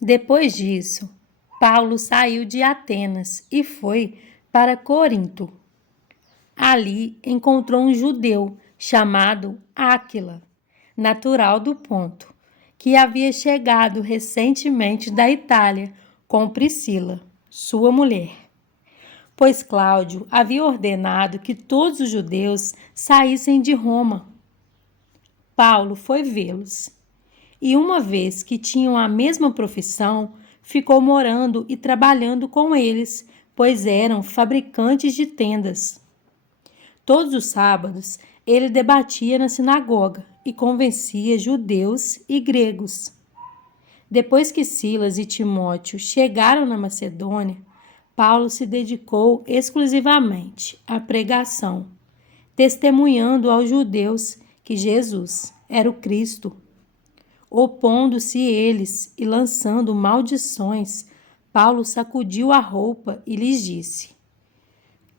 Depois disso, Paulo saiu de Atenas e foi para Corinto. Ali encontrou um judeu chamado Áquila, natural do Ponto, que havia chegado recentemente da Itália com Priscila, sua mulher, pois Cláudio havia ordenado que todos os judeus saíssem de Roma. Paulo foi vê-los e, uma vez que tinham a mesma profissão, ficou morando e trabalhando com eles, pois eram fabricantes de tendas. Todos os sábados, ele debatia na sinagoga e convencia judeus e gregos. Depois que Silas e Timóteo chegaram na Macedônia, Paulo se dedicou exclusivamente à pregação, testemunhando aos judeus que Jesus era o Cristo. Opondo-se eles e lançando maldições, Paulo sacudiu a roupa e lhes disse: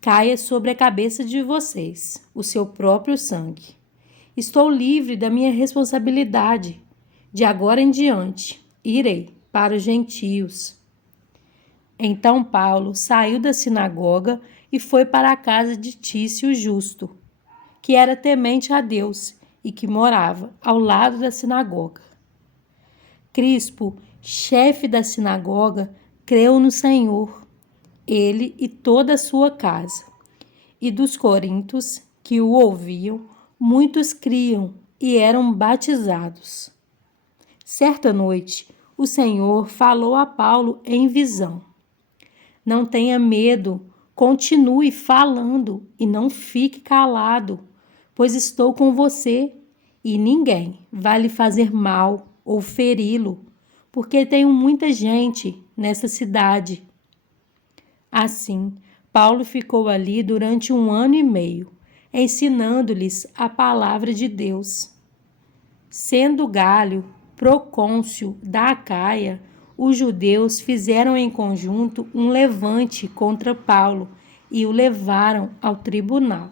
caia sobre a cabeça de vocês o seu próprio sangue. Estou livre da minha responsabilidade. De agora em diante, irei para os gentios. Então Paulo saiu da sinagoga e foi para a casa de Tício Justo, que era temente a Deus e que morava ao lado da sinagoga. Crispo, chefe da sinagoga, creu no Senhor, ele e toda a sua casa. E dos coríntios que o ouviam, muitos criam e eram batizados. Certa noite, o Senhor falou a Paulo em visão: não tenha medo, continue falando e não fique calado, pois estou com você e ninguém vai lhe fazer mal ou feri-lo, porque tenho muita gente nessa cidade. Assim, Paulo ficou ali durante 1 ano e meio, ensinando-lhes a palavra de Deus. Sendo Galho procônsul da Acaia, os judeus fizeram em conjunto um levante contra Paulo e o levaram ao tribunal,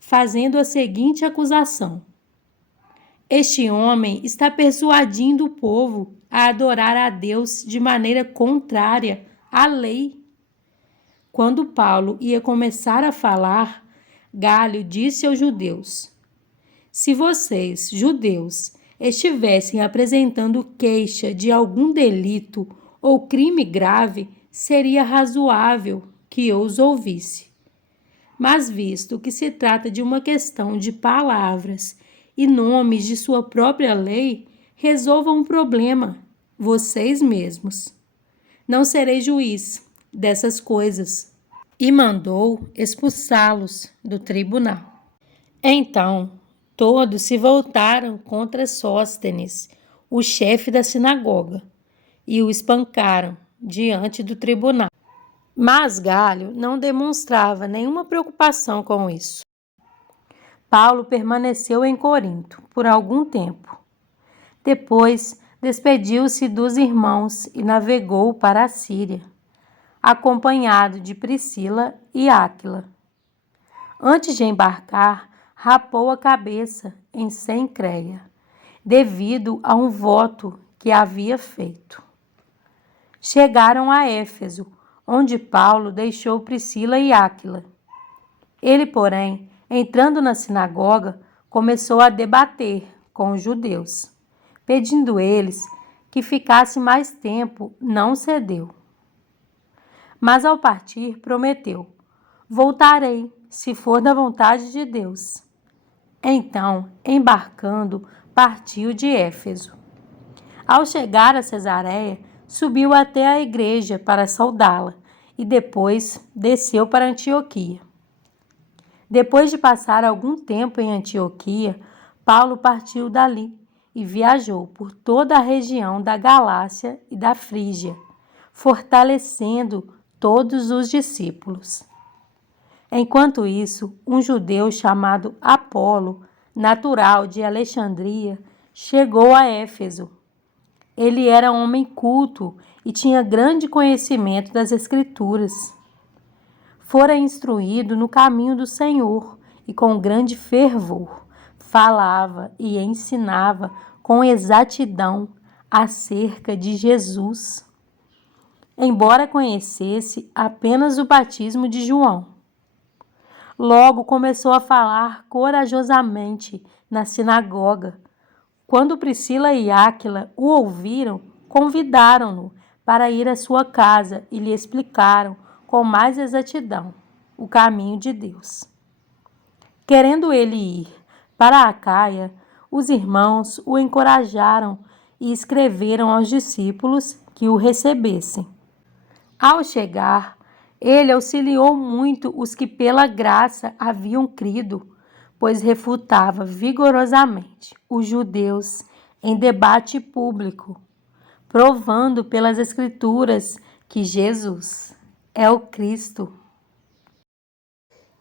fazendo a seguinte acusação: este homem está persuadindo o povo a adorar a Deus de maneira contrária à lei. Quando Paulo ia começar a falar, Galho disse aos judeus: se vocês, judeus, estivessem apresentando queixa de algum delito ou crime grave, seria razoável que eu os ouvisse. Mas visto que se trata de uma questão de palavras e nomes de sua própria lei, resolvam o problema, vocês mesmos. Não serei juiz dessas coisas. E mandou expulsá-los do tribunal. Então, todos se voltaram contra Sóstenes, o chefe da sinagoga, e o espancaram diante do tribunal. Mas Galho não demonstrava nenhuma preocupação com isso. Paulo permaneceu em Corinto por algum tempo. Depois, despediu-se dos irmãos e navegou para a Síria, acompanhado de Priscila e Áquila. Antes de embarcar, rapou a cabeça em Cencreia, devido a um voto que havia feito. Chegaram a Éfeso, onde Paulo deixou Priscila e Áquila. Ele, porém, entrando na sinagoga, começou a debater com os judeus. Pedindo eles que ficasse mais tempo, não cedeu. Mas ao partir, prometeu: voltarei, se for da vontade de Deus. Então, embarcando, partiu de Éfeso. Ao chegar a Cesareia, subiu até a igreja para saudá-la e depois desceu para Antioquia. Depois de passar algum tempo em Antioquia, Paulo partiu dali e viajou por toda a região da Galácia e da Frígia, fortalecendo todos os discípulos. Enquanto isso, um judeu chamado Apolo, natural de Alexandria, chegou a Éfeso. Ele era homem culto e tinha grande conhecimento das Escrituras. Fora instruído no caminho do Senhor e com grande fervor falava e ensinava com exatidão acerca de Jesus, embora conhecesse apenas o batismo de João. Logo começou a falar corajosamente na sinagoga. Quando Priscila e Áquila o ouviram, convidaram-no para ir à sua casa e lhe explicaram com mais exatidão o caminho de Deus. Querendo ele ir para Acaia, os irmãos o encorajaram e escreveram aos discípulos que o recebessem. Ao chegar, ele auxiliou muito os que pela graça haviam crido, pois refutava vigorosamente os judeus em debate público, provando pelas Escrituras que Jesus é o Cristo.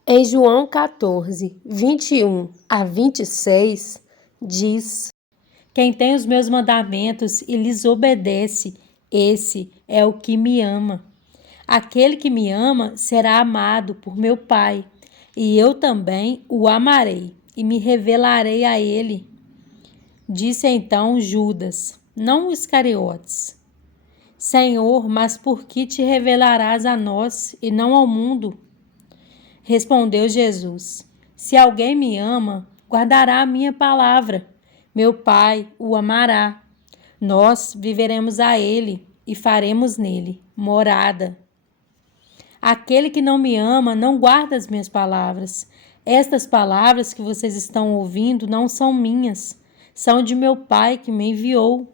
Em João 14, 21 a 26, diz: Quem tem os meus mandamentos e lhes obedece, esse é o que me ama. Aquele que me ama será amado por meu Pai, e eu também o amarei e me revelarei a ele. Disse então Judas, não o Iscariotes: Senhor, mas por que te revelarás a nós e não ao mundo? Respondeu Jesus: Se alguém me ama, guardará a minha palavra. Meu Pai o amará. Nós viveremos a ele e faremos nele morada. Aquele que não me ama não guarda as minhas palavras. Estas palavras que vocês estão ouvindo não são minhas, são de meu Pai que me enviou.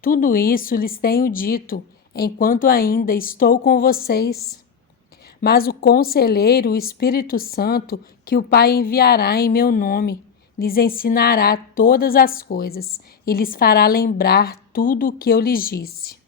Tudo isso lhes tenho dito, enquanto ainda estou com vocês. Mas o Conselheiro, o Espírito Santo, que o Pai enviará em meu nome, lhes ensinará todas as coisas e lhes fará lembrar tudo o que eu lhes disse.